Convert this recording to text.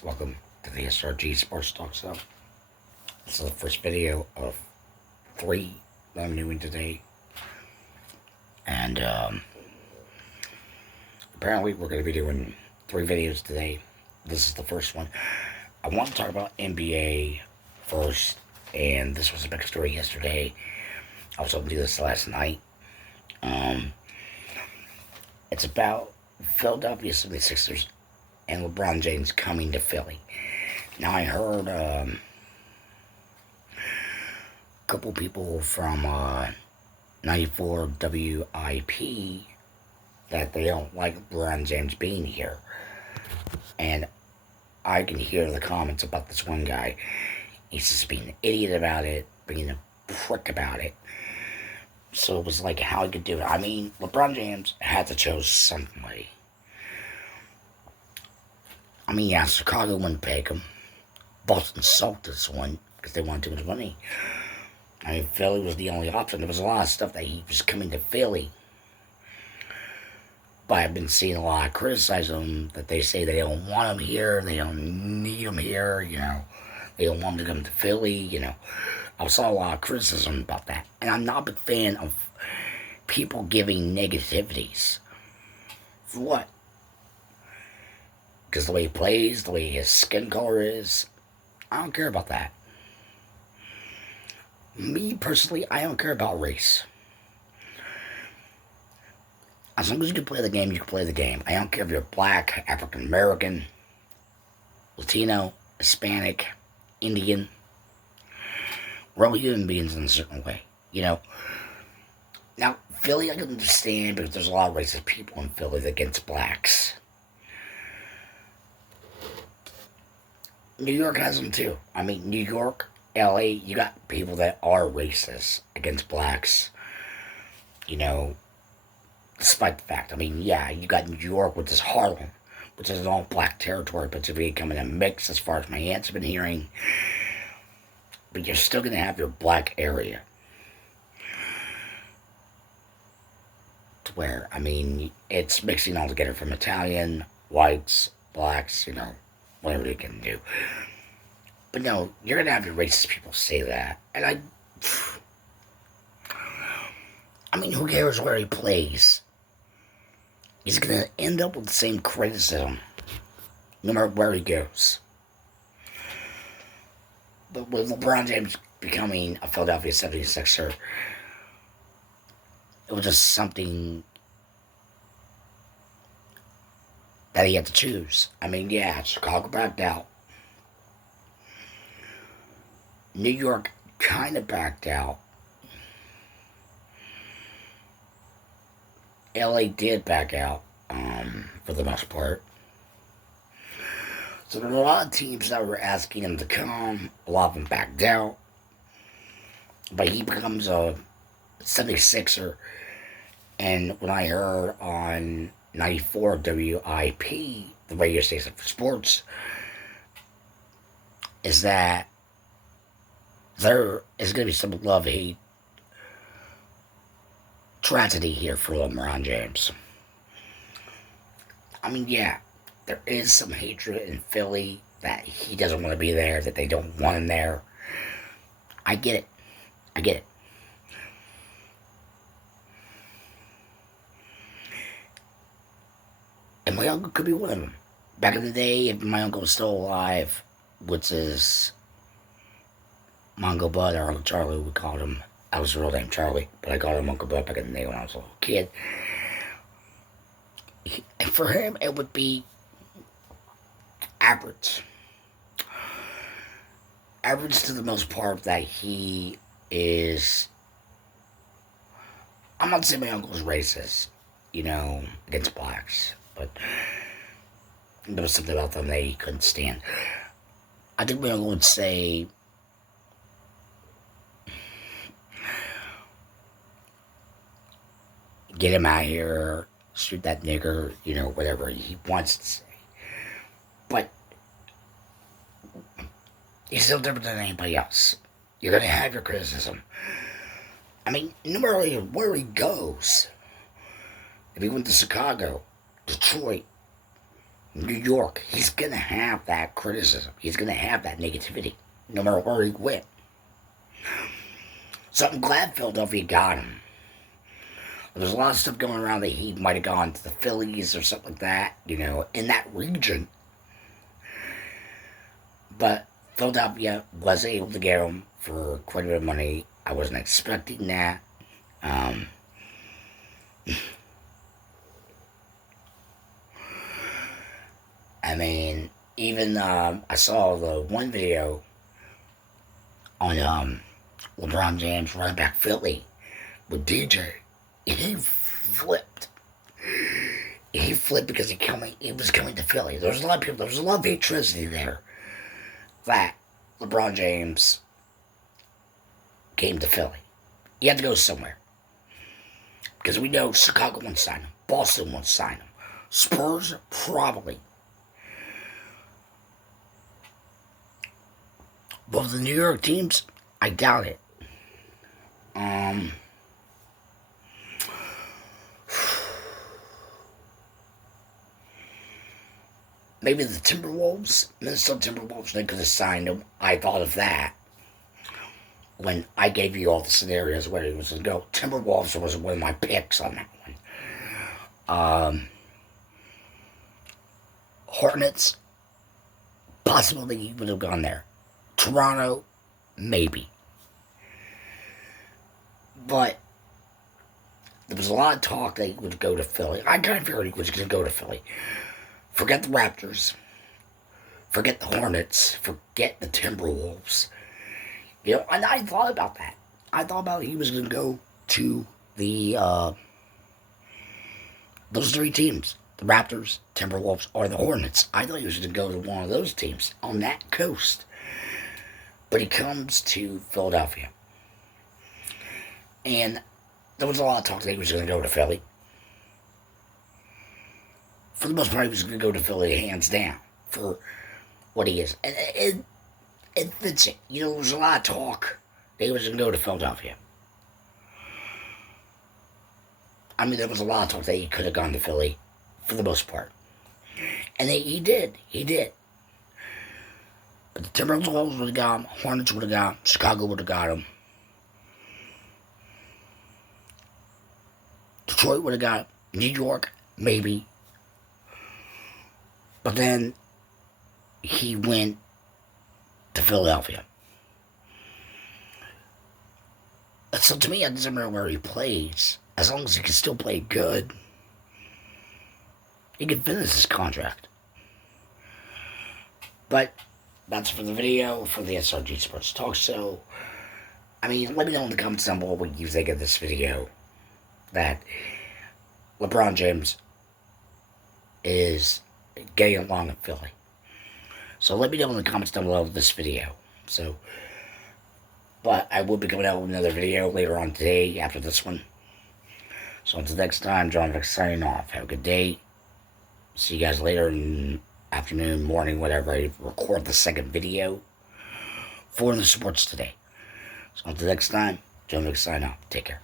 Welcome to the SRG Sports Talk Show. This is the first video of three that I'm doing today. And apparently we're going to be doing 3 videos today. This is the first one. I want to talk about NBA first. And this was a big story yesterday. I was hoping to do this last night. It's about Philadelphia 76ers and LeBron James coming to Philly. Now I heard a couple people from 94 WIP that they don't like LeBron James being here. And I can hear the comments about this one guy. He's just being an idiot about it, being a prick about it. So it was like how he could do it. I mean, LeBron James had to choose somebody. I mean, yeah, Chicago wouldn't pick him. Boston Celtics won because they wanted too much money. I mean, Philly was the only option. There was a lot of stuff that he was coming to Philly. But I've been seeing a lot of criticism that they say they don't want him here, they don't need him here, They don't want him to come to Philly, I saw a lot of criticism about that. And I'm not a big fan of people giving negativities. For what? Because the way he plays, the way his skin color is, I don't care about that. Me, personally, I don't care about race. As long as you can play the game, you can play the game. I don't care if you're black, African American, Latino, Hispanic, Indian. We're all human beings in a certain way, Now, Philly, I can understand because there's a lot of racist people in Philly against blacks. New York has them too. I mean, New York, LA, you got people that are racist against blacks. Despite the fact, I mean, yeah, you got New York, which is Harlem, which is an all black territory, but it's becoming a mix as far as my aunts have been hearing. But you're still going to have your black area. To where, I mean, it's mixing all together from Italian, whites, blacks, whatever they can do. But no, you're going to have your racist people say that. And I mean, who cares where he plays? He's going to end up with the same criticism, no matter where he goes. But with LeBron James becoming a Philadelphia 76er, it was just something that he had to choose. I mean, yeah, Chicago backed out. New York kind of backed out. LA did back out, for the most part. So there were a lot of teams that were asking him to come. A lot of them backed out. But he becomes a 76er. And when I heard on 94 WIP, the radio station for sports, is that there is going to be some love-hate tragedy here for LeBron James. I mean, yeah, there is some hatred in Philly that he doesn't want to be there, that they don't want him there. I get it. I get it. And my uncle could be one of them. Back in the day, if my uncle was still alive, which is my Uncle Bud, or Uncle Charlie, we called him. That was his real name, Charlie, but I called him Uncle Bud back in the day when I was a little kid. And for him, it would be average. Average to the most part that he is. I'm not saying my uncle's racist, against blacks, but there was something about them that he couldn't stand. I think my uncle would say, get him out here, shoot that nigger, whatever he wants to say. But he's still different than anybody else. You're going to have your criticism. I mean, no matter where he goes, if he went to Chicago, Detroit, New York, he's going to have that criticism. He's going to have that negativity, no matter where he went. So I'm glad Philadelphia got him. There's a lot of stuff going around that he might have gone to the Phillies or something like that, in that region. But Philadelphia was able to get him for quite a bit of money. I wasn't expecting that. I mean, even I saw the one video on LeBron James running back Philly with DJ. He flipped. He flipped because he was coming to Philly. There was a lot of people. There was a lot of electricity there that LeBron James came to Philly. He had to go somewhere. Because we know Chicago won't sign him. Boston won't sign him. Spurs, probably. But the New York teams, I doubt it. Maybe the Timberwolves, Minnesota Timberwolves, they could have signed him. I thought of that when I gave you all the scenarios where he was going to go. Timberwolves was one of my picks on that one. Hornets, possibly he would have gone there. Toronto, maybe. But there was a lot of talk that he would go to Philly. I kind of figured he was going to go to Philly. Forget the Raptors. Forget the Hornets. Forget the Timberwolves. And I thought about that. I thought about he was going to go to the those three teams. The Raptors, Timberwolves, or the Hornets. I thought he was going to go to one of those teams on that coast. But he comes to Philadelphia. And there was a lot of talk that he was going to go to Philly. For the most part, he was going to go to Philly hands down for what he is. And it fits it. There was a lot of talk that he was going to go to Philadelphia. I mean, there was a lot of talk that he could have gone to Philly for the most part. And he did. He did. But the Timberwolves would have got him. Hornets would have got him. Chicago would have got him. Detroit would have got him. New York, maybe. But then he went to Philadelphia. So to me, it doesn't matter where he plays. As long as he can still play good, he can finish his contract. But that's for the video, for the SRG Sports Talk Show. I mean, let me know in the comments down below what you think of this video. That LeBron James is getting along in Philly. So let me know in the comments down below of this video. But I will be coming out with another video later on today after this one. So until next time, John Vic signing off. Have a good day. See you guys later in afternoon, morning, whatever. I record the second video for the sports today. So until next time, John Vic signing off. Take care.